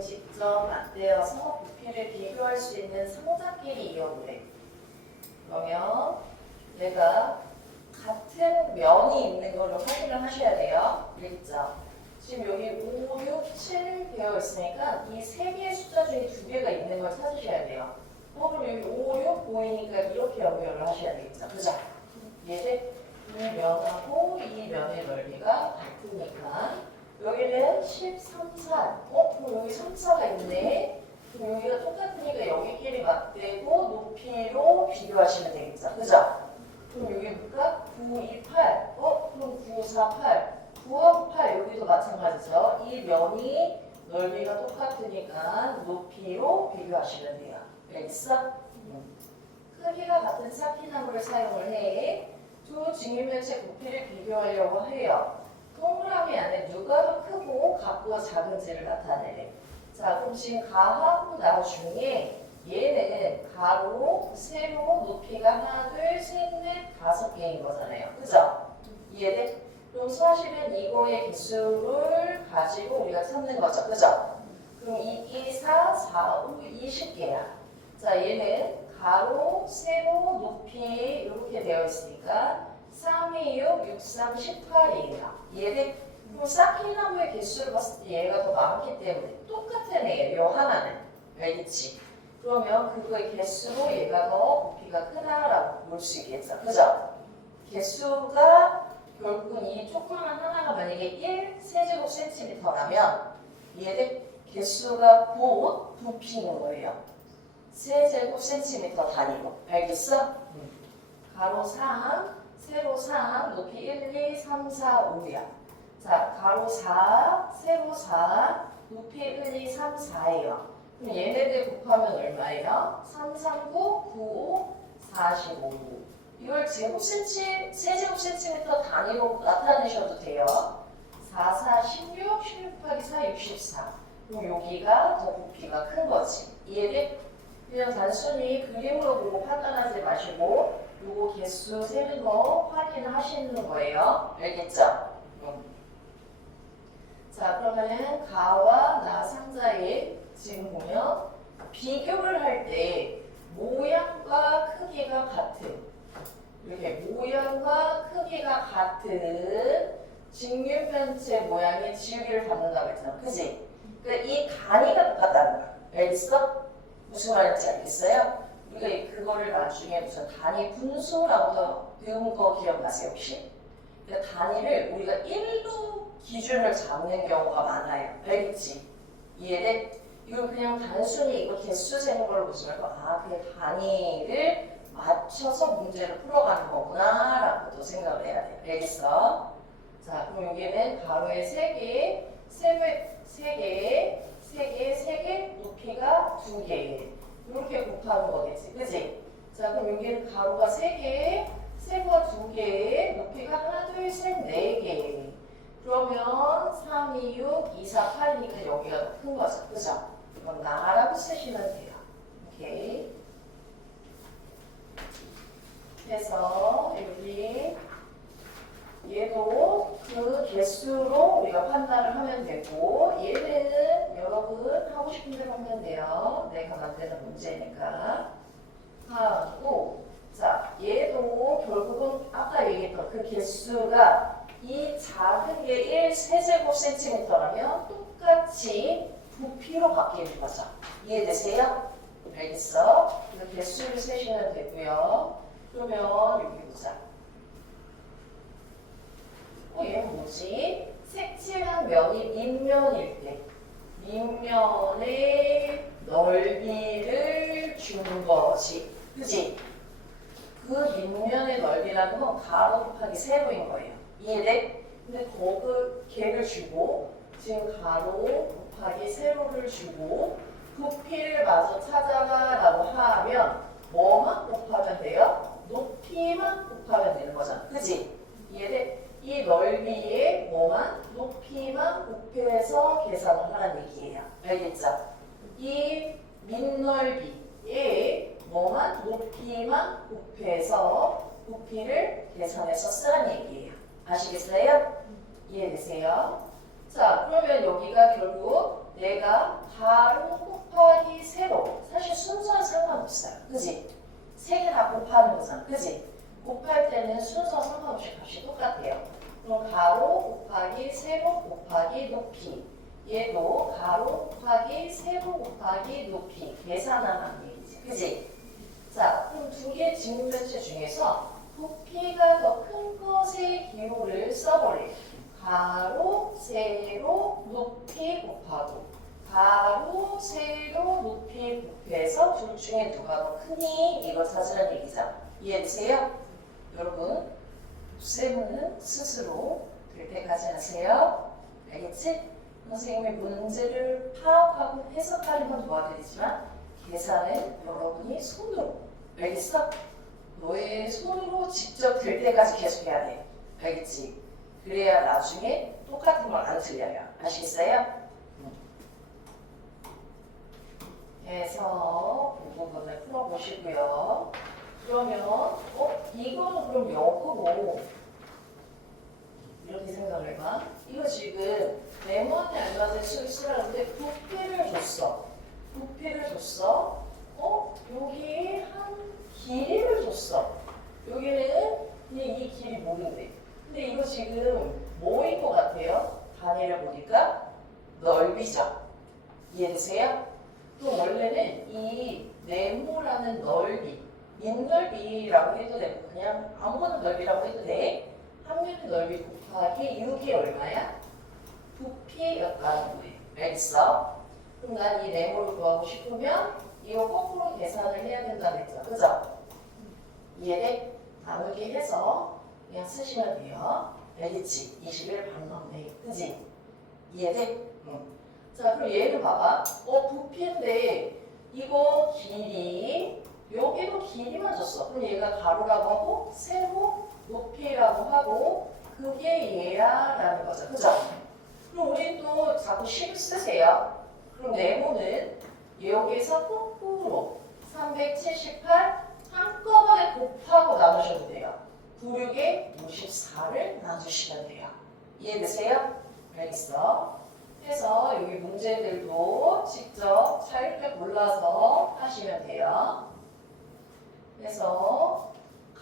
직접 맞대어서 부피를 비교할 수 있는 상자끼리 이어보래. 그러면 내가 같은 면이 있는 거를 확인을 하셔야 돼요. 그랬죠? 지금 여기 5, 6, 7 되어 있으니까 이 세 개의 숫자 중에 두 개가 있는 걸 찾으셔야 돼요. 그럼 여기 5, 6 보이니까 이렇게 연결을 하셔야 되겠죠? 그죠? 얘를 이 면하고 이 면의 넓이가 같으니까 여기는 13, 4. 그럼 여기 3, 4가 있네. 그럼 여기가 똑같으니까 여기끼리 맞대고 높이로 비교하시면 되겠죠? 그죠? 그럼 여기 볼까? 9, 2, 8. 그럼 9, 4, 8. 9하고 8 여기도 마찬가지죠. 이 면이 넓이가 똑같으니까 높이로 비교하시면 돼요. 알겠어? 크기가 같은 쌓기나무를 사용을 해 두 직육면체 부피를 비교하려고 해요. 동그라미 안에 누가 더 크고 같고 작은지를 나타내래. 자, 그럼 지금 가하고 나 중에 얘는 가로, 세로, 높이가 하나, 둘, 셋, 넷, 다섯 개인 거잖아요. 그죠? 이해돼? 그럼 사실은 이거의 개수를 가지고 우리가 찾는 거죠. 그죠? 그럼 2, 4, 4, 5, 20개야. 자, 얘는 가로, 세로, 높이 이렇게 되어 있으니까 3, 2, 6, 6, 3, 18이에요. 얘를 그럼 쌓기나무의 개수를 봤을 때 얘가 더 많기 때문에 똑같은 애예요. 요 하나는. 알겠지? 그러면 그거의 개수로 얘가 더 부피가 크다라고 볼 수 있겠죠. 그죠? 개수가 결국은 이 조그만 하나가 만약에 1 세제곱 센티미터라면 얘를 개수가 곧 부피인 거예요. 세제곱 센티미터 단위로. 알겠어? 가로 3, 세로 3, 높이 1, 2, 3, 4, 5야. 자, 가로 4, 세로 4, 높이 1, 2, 3, 4예요. 그럼 얘네들 곱하면 얼마예요? 3, 3, 9, 9, 5, 45. 이걸 세제곱 센티미터 단위로 나타내셔도 돼요. 4, 4, 16, 16 곱하기 4, 64. 그럼 여기가 더 부피가 큰 거지. 이해돼? 그냥 단순히 그림으로 보고 판단하지 마시고 요거 개수 세는 거 확인하시는 거예요. 알겠죠? 자, 그러면은 가와 나 상자에 지금 보면 비교를 할 때 모양과 크기가 같은 이렇게 모양과 크기가 같은 직육면체 모양의 지우개를 받는다고 했잖아. 그지? 그러니까 이 단위가 똑같다는 거야. 알겠어? 무슨 말인지 알겠어요? 우리가 그거를 나중에 무슨 단위 분수라고 배운 거 기억나세요 혹시? 그러니까 단위를 우리가 1로 기준을 잡는 경우가 많아요. 알겠지? 이해돼? 이건 그냥 단순히 이거 개수 세는 걸로 보지 말고 그냥 단위를 맞춰서 문제를 풀어가는 거구나 라고도 생각을 해야 돼요. 알겠어? 자, 그럼 여기는 가로에 3개, 세로에 3개, 3개, 3개, 높이가 2개. 이렇게 곱하는 거겠지. 그치? 자, 그럼 여기는 가로가 3개, 세로가 2개, 높이가 하나, 둘, 셋, 4개. 그러면 3, 2, 6, 2, 4, 8이니까 여기가 더 큰 거죠. 그죠? 그럼 나라고 쓰시면 돼요. 오케이. 그래서 여기 얘도 그 개수로 우리가 판단을 하면 되고 얘는 여러분 하고 싶은 대로 하면 돼요. 내가 만드는 문제니까 하고 자 얘도 결국은 아까 얘기했던 그 개수가 이 작은 게 1 세제곱 센티미터라면 똑같이 부피로 바뀌는 거죠. 이해되세요? 알겠어? 그 개수를 세시면 되고요. 그러면 여기 보자. 얘는 뭐지? 색칠한 면이 밑면일 때 밑면의 넓이를 준 거지. 그지? 그 밑면의 넓이라는 건 가로 곱하기 세로인 거예요. 이해돼? 근데 걔를 주고 지금 가로 곱하기 세로를 주고 부피를 마저 찾아가라고 하면 뭐만 곱하면 돼요? 높이만 곱하면 되는 거잖아. 그지? 이해돼? 이 넓이에 뭐만? 높이만 곱해서 계산을 하라는 얘기예요. 알겠죠? 이 밑넓이에 뭐만? 높이만 곱해서 부피를 계산해서 쓰란 얘기예요. 아시겠어요? 이해되세요? 자, 그러면 여기가 결국 내가 가로 곱하기 세로, 사실 순서는 상관없어요. 그지? 세 개 다 곱하는 거잖아. 그지? 곱할 때는 순서 상관없이 값이 똑같아요. 그럼 가로 곱하기 세로 곱하기 높이, 얘도 가로 곱하기 세로 곱하기 높이 계산하는 얘기지. 그지? 자, 그럼 두 개의 직문변체 중에서 부피가 더 큰 것의 기호를 써버려요. 가로, 세로, 높이 곱하고 가로, 세로, 높이 곱해서 둘 중에 누가 더 크니? 이걸 찾으라는 얘기죠. 이해되세요? 여러분, 쌤은 스스로 될 때까지 하세요. 알겠지? 선생님의 문제를 파악하고 해석하는 건 도와드리지만 계산은 여러분이 손으로, 알겠어? 너의 손으로 직접 될 때까지 계속 해야 돼. 알겠지? 그래야 나중에 똑같은 걸 안 틀려요. 아시겠어요? 그래서 이 부분을 풀어보시고요. 그러면 이거는 그럼 역으로 이렇게 생각을 해봐. 이거 지금 네모한테 알맞은 수를 쓰라는데 부피를 줬어. 부피를 줬어. 여기 한 길이를 줬어. 여기는 그냥 이 길이 모른대. 근데 이거 지금 뭐인 것 같아요? 단위를 보니까 넓이죠. 이해되세요? 또 원래는 이 네모라는 넓이, 민넓이라고 해도 되고 그냥 아무거나 넓이라고 해도 돼. 한 면의 넓이 곱하기 6이 얼마야? 부피였다는 거예요. 알겠어? 그럼 난 이 네모를 구하고 싶으면 이거 거꾸로 계산을 해야 된다고 했죠. 그죠? 이해돼? 나누기 해서 그냥 쓰시면 돼요. 알겠지? 21 반 넣네. 그지? 이해돼? 응. 자, 그럼 얘를 봐봐. 부피인데 이거 길이, 여기도 길이만 줬어. 그럼 얘가 가로라고 하고 세로 높이라고 하고 그게 얘야 라는 거죠. 그죠? 그럼 우리 또 자꾸 식을 쓰세요. 그럼 네모는 여기에서 거꾸로 378 한꺼번에 곱하고 나누셔도 돼요. 9, 6에 54를 나누시면 돼요. 이해되세요? 알겠어? 해서 여기 문제들도 직접 차이를 골라서 하시면 돼요. 그래서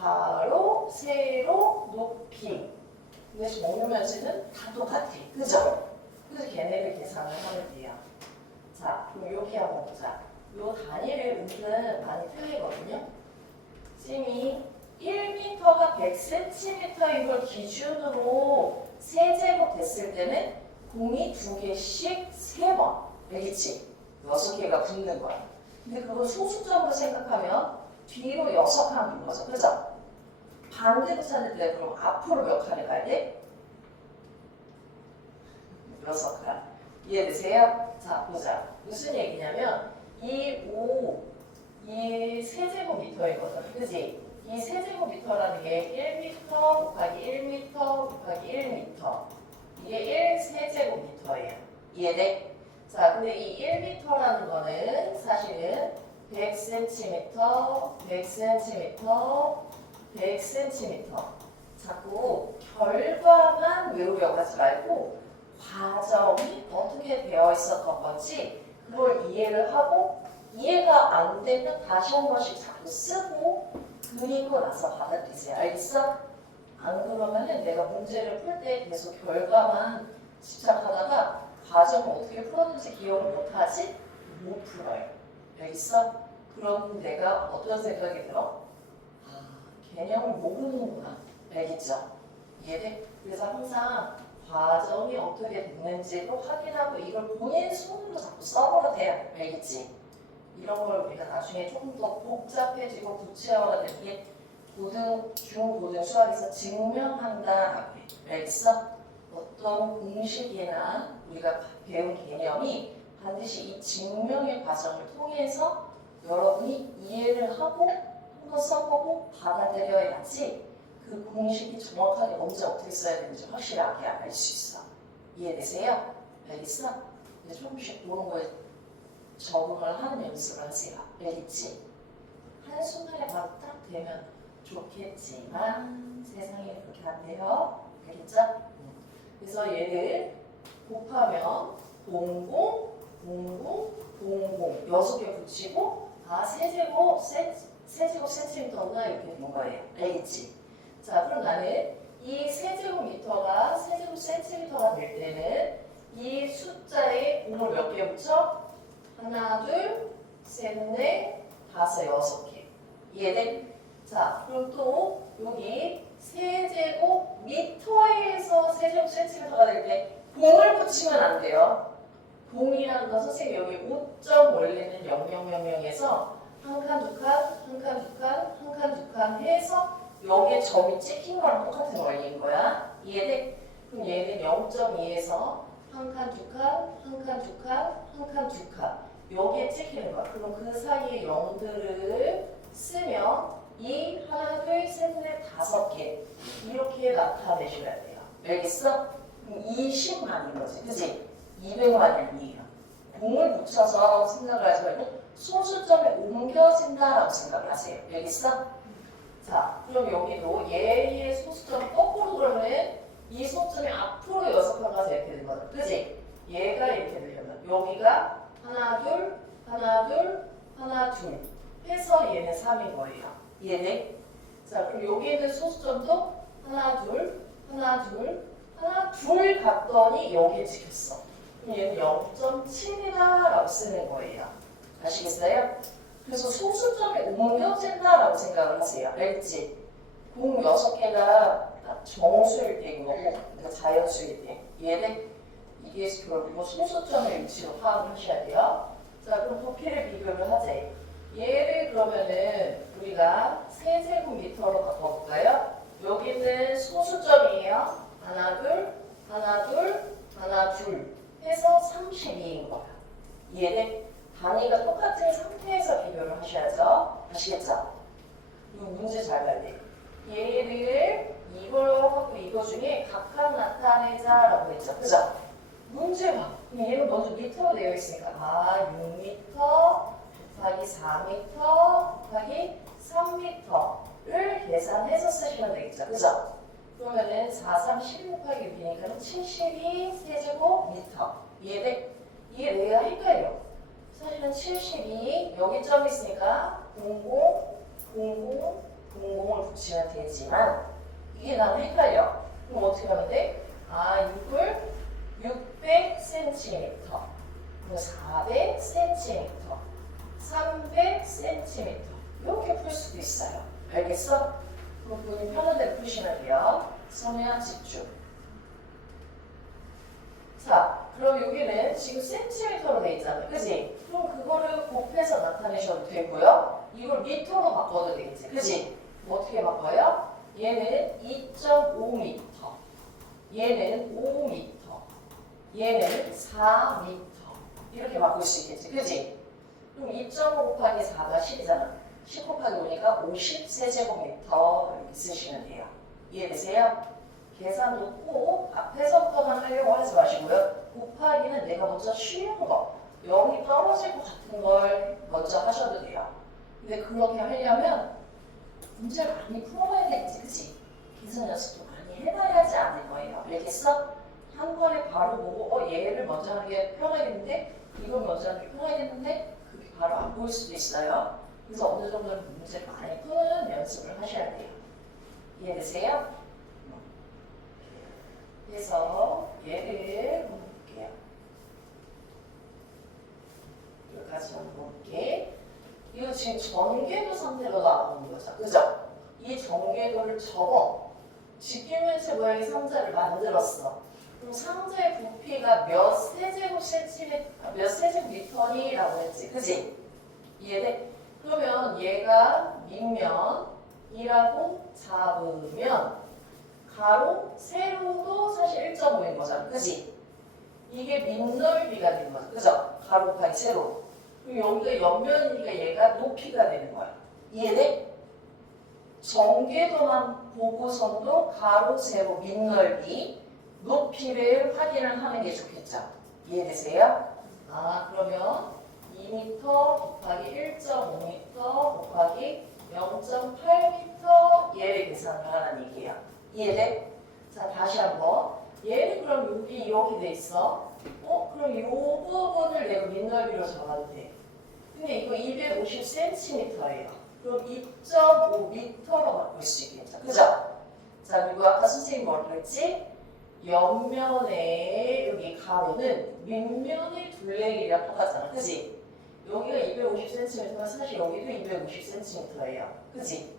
가로, 세로, 높이. 근데 정류 면체는 다 똑같아. 그죠? 그래서 걔네를 계산을 하면 돼요. 자, 그럼 이렇게 한번 보자. 요 단위를 은근 많이 틀리거든요. 쌤이 1m가 100cm인 걸 기준으로 세제곱 됐을 때는 공이 2개씩 3번. 알겠지? 6개가 붙는 거야. 근데 그걸 소수점으로 생각하면 뒤로 6칸 둔 거죠. 그죠? 반대로 찾을 때 그럼 앞으로 몇 칸을 가야 돼? 6칸. 이해되세요? 자, 보자. 무슨 얘기냐면 이 세제곱미터이거든. 그지? 이 세제곱미터라는 게 1m 곱하기 1m 곱하기 1m. 이게 1세제곱미터예요. 이해돼? 자, 근데 이 1m라는 거는 사실은 100cm, 100cm, 100cm. 자꾸 결과만 외우려고 하지 말고 과정이 어떻게 되어 있었던 건지 그걸 이해를 하고 이해가 안 되면 다시 한 번씩 자꾸 쓰고 그리고 나서 받아들이세요. 알겠어? 안 그러면은 내가 문제를 풀 때 계속 결과만 집착하다가 과정을 어떻게 풀었는지 기억을 못하지? 못 풀어요. 알겠어? 그럼 내가 어떤 생각이 들어? 개념을 모르는구나. 알겠죠? 이해돼? 그래서 항상 과정이 어떻게 됐는지도 확인하고 이걸 본인 손으로 자꾸 써버려도 돼요. 알겠지? 이런 걸 우리가 나중에 조금 더 복잡해지고 구체화가 되는 게 고등, 중, 고등 수학에서 증명한다라고 해. 알겠어? 어떤 공식이나 우리가 배운 개념이 반드시 이 증명의 과정을 통해서 여러분이 이해를 하고 한번 써보고 받아들여야지 그 공식이 정확하게 언제 어떻게 써야 되는지 확실하게 알 수 있어. 이해되세요? 알겠어? 이제 조금씩 그런 거에 적응을 하는 연습을 하세요. 알겠지? 한순간에 바로 딱 되면 좋겠지만 세상에 그렇게 안 돼요. 알겠죠? 그래서 얘를 곱하면 00, 6개 붙이고 세제곱 센티미터구나 이렇게 된 거예요. 알겠지? 자, 그럼 나는 이 세제곱미터가 세제곱 센티미터가 될 때는 이 숫자에 0을 몇 개 붙여? 하나, 둘, 셋, 넷, 다섯, 6개. 이해돼? 자, 그럼 또 여기 세제곱미터에서 세제곱 센티미터가 될 때 0을 붙이면 안 돼요. 0이라는 건 선생님이 여기 5점 원리는 0000에서 한 칸, 두 칸, 한 칸, 두 칸, 한 칸, 두 칸 해서 여기에 점이 찍힌 거랑 똑같은 원리인 거야. 이해돼? 그럼 얘는 0.2에서 한 칸, 두 칸, 한 칸, 두 칸, 한 칸, 두 칸. 여기에 찍히는 거야. 그럼 그 사이에 0들을 쓰면 이 하나, 둘, 셋, 넷, 5개 이렇게 나타내셔야 돼요. 알겠어? 그럼 20만인 거지. 그치? 200만이 아니에요. 공을 붙여서 생각을 하지 말고 소수점에 옮겨진다라고 생각을 하세요. 알겠어? 자, 그럼 여기도 얘의 소수점 거꾸로 그러면 이 소수점이 앞으로 6칸가서 이렇게 되는 거죠. 그치? 얘가 이렇게 되려면 여기가 하나, 둘, 하나, 둘, 하나, 둘 해서 얘는 3인 거예요. 이해돼? 자, 그럼 여기 있는 소수점도 하나, 둘, 하나, 둘, 하나, 둘 갔더니 여기에 찍혔어. 그럼 얘는 0.7이다라고 쓰는 거예요. 아시겠어요? 그래서 소수점이 옮겨진다라고 생각을 하세요. 알겠지? 공 6개가 정수일 때인 거고, 그러니까 자연수일 때. 얘는 이게 결국 소수점의 위치로 파악을 하셔야 돼요. 자, 그럼 부피를 비교를 하재. 얘를 그러면은 우리가 세제곱미터로 바꿔볼까요? 여기는 소수점이에요. 하나, 둘, 하나, 둘, 하나, 둘 해서 32인 거야. 이해돼? 단위가 똑같은 상태에서 비교를 하셔야죠. 아시겠죠? 이 문제 잘 봐야 돼. 얘를 이거하고 이거 중에 각각 나타내자라고 했죠. 그죠? 문제 봐. 그럼 얘는 먼저 미터로 되어 있으니까 6m 곱하기 4m 곱하기 3m를 계산해서 쓰시면 되겠죠. 그죠? 그러면은 4, 3, 12 곱하기 6이니까 72 세제곱미터. 이해돼? 이게 내가 헷갈려. 사실은 72 여기 점이 있으니까 00, 00을 붙이면 되지만 이게 나는 헷갈려. 그럼 어떻게 하면 돼? 6을 600cm, 400cm, 300cm 이렇게 풀 수도 있어요. 알겠어? 그럼 본인 편한 대로 푸시면 돼요. 선우야 집중. 자, 그럼 여기는 지금 센티미터로 돼 있잖아요. 그지? 그럼 그거를 곱해서 나타내셔도 되고요. 이걸 미터로 바꿔도 되겠지. 그지? 어떻게 바꿔요? 얘는 2.5m, 얘는 5m, 얘는 4m 이렇게 바꿀 수 있겠지. 그지? 그럼 2.5 곱하기 4가 10이잖아. 10 곱하기 5니까 50세제곱미터 이렇게 쓰시면 돼요. 이해되세요? 계산도 꼭 앞에서부터만 하려고 하지 마시고요. 곱하기는 내가 먼저 쉬운 거, 0이 떨어질 것 같은 걸 먼저 하셔도 돼요. 근데 그렇게 하려면 문제를 많이 풀어봐야 되겠지, 그치? 계산 연습도 많이 해봐야 하지 않을 거예요. 알겠어? 한 번에 바로 보고 얘를 먼저 하는 게 편하겠는데 이걸 먼저 하는 게 편하겠는데 그게 바로 안 보일 수도 있어요. 그래서 어느 정도는 문제를 많이 푸는 연습을 하셔야 돼요. 이해되세요? 그래서 얘를 한번 볼게요. 여기까지 한번 볼게. 이거 지금 전개도 상태로 나오는 거죠. 그죠? 이 전개도를 적어. 직기면체 모양의 상자를 만들었어. 그럼 상자의 부피가 몇 세제곱미터니라고 했지. 그지? 이해돼? 그러면 얘가 밑면이라고 잡으면 가로, 세로도 사실 1.5인 거잖아. 그지? 이게 밑넓이가 되는 거죠. 그죠? 가로 곱하기 세로. 그럼 여기가 옆면이니까 얘가 높이가 되는 거야. 이해돼? 전개도만 보고서도 가로, 세로, 밑넓이, 높이를 확인을 하는 게 좋겠죠. 이해되세요? 그러면 2m 곱하기 1.5m 곱하기 0.8m 1부터 얘를 계산을 하라는 얘기야. 이해돼? 자, 다시 한번. 얘는 그럼 여기 이렇게 돼 있어. 그럼 이 부분을 내가 밑넓이로 잡아도 돼. 근데 이거 250cm예요. 그럼 2.5m로 바꿀 수 있겠죠. 그죠? 자, 그리고 아까 선생님이 뭐라고 했지? 옆면에 여기 가로는 밑면의 둘레길이랑 똑같잖아. 그지? 여기가 250cm면 사실 여기도 250cm예요. 그지?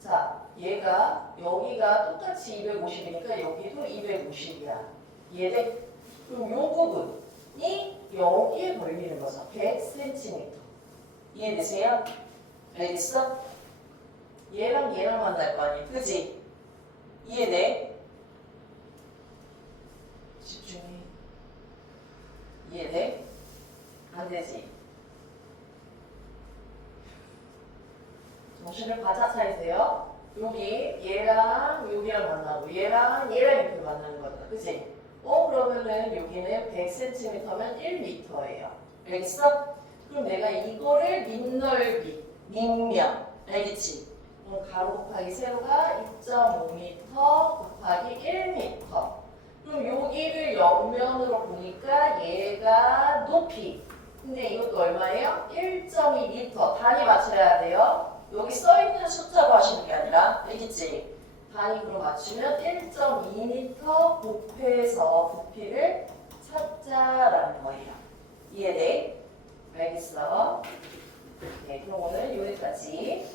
자, 얘가 여기가 똑같이 250이니까 여기도 250이야. 이해돼? 그럼 요 부분이 여기에 걸리는 거죠. 100cm. 이해되세요? 알겠어? 얘랑 얘랑 만날 거 아니야. 그지? 이해돼? 집중해. 이해돼? 안 되지? 정신을 바짝 차리세요. 여기 얘랑 여기랑 만나고 얘랑 이렇게 만나는 거다. 그치? 그러면은 여기는 100cm면 1m예요. 알겠어? 그럼 내가 이거를 밑넓이, 밑면, 알겠지? 그럼 가로 곱하기 세로가 2.5m 곱하기 1m. 그럼 여기를 옆면으로 보니까 얘가 높이. 근데 이것도 얼마예요? 1.2m. 단위 맞춰야 돼요. 여기 써있는 숫자로 하시는 게 아니라, 알겠지? 단위 그럼 맞추면 1.2m 곱해서 부피를 찾자라는 거예요. 이해돼? 알겠어? 네, 그럼 오늘 여기까지.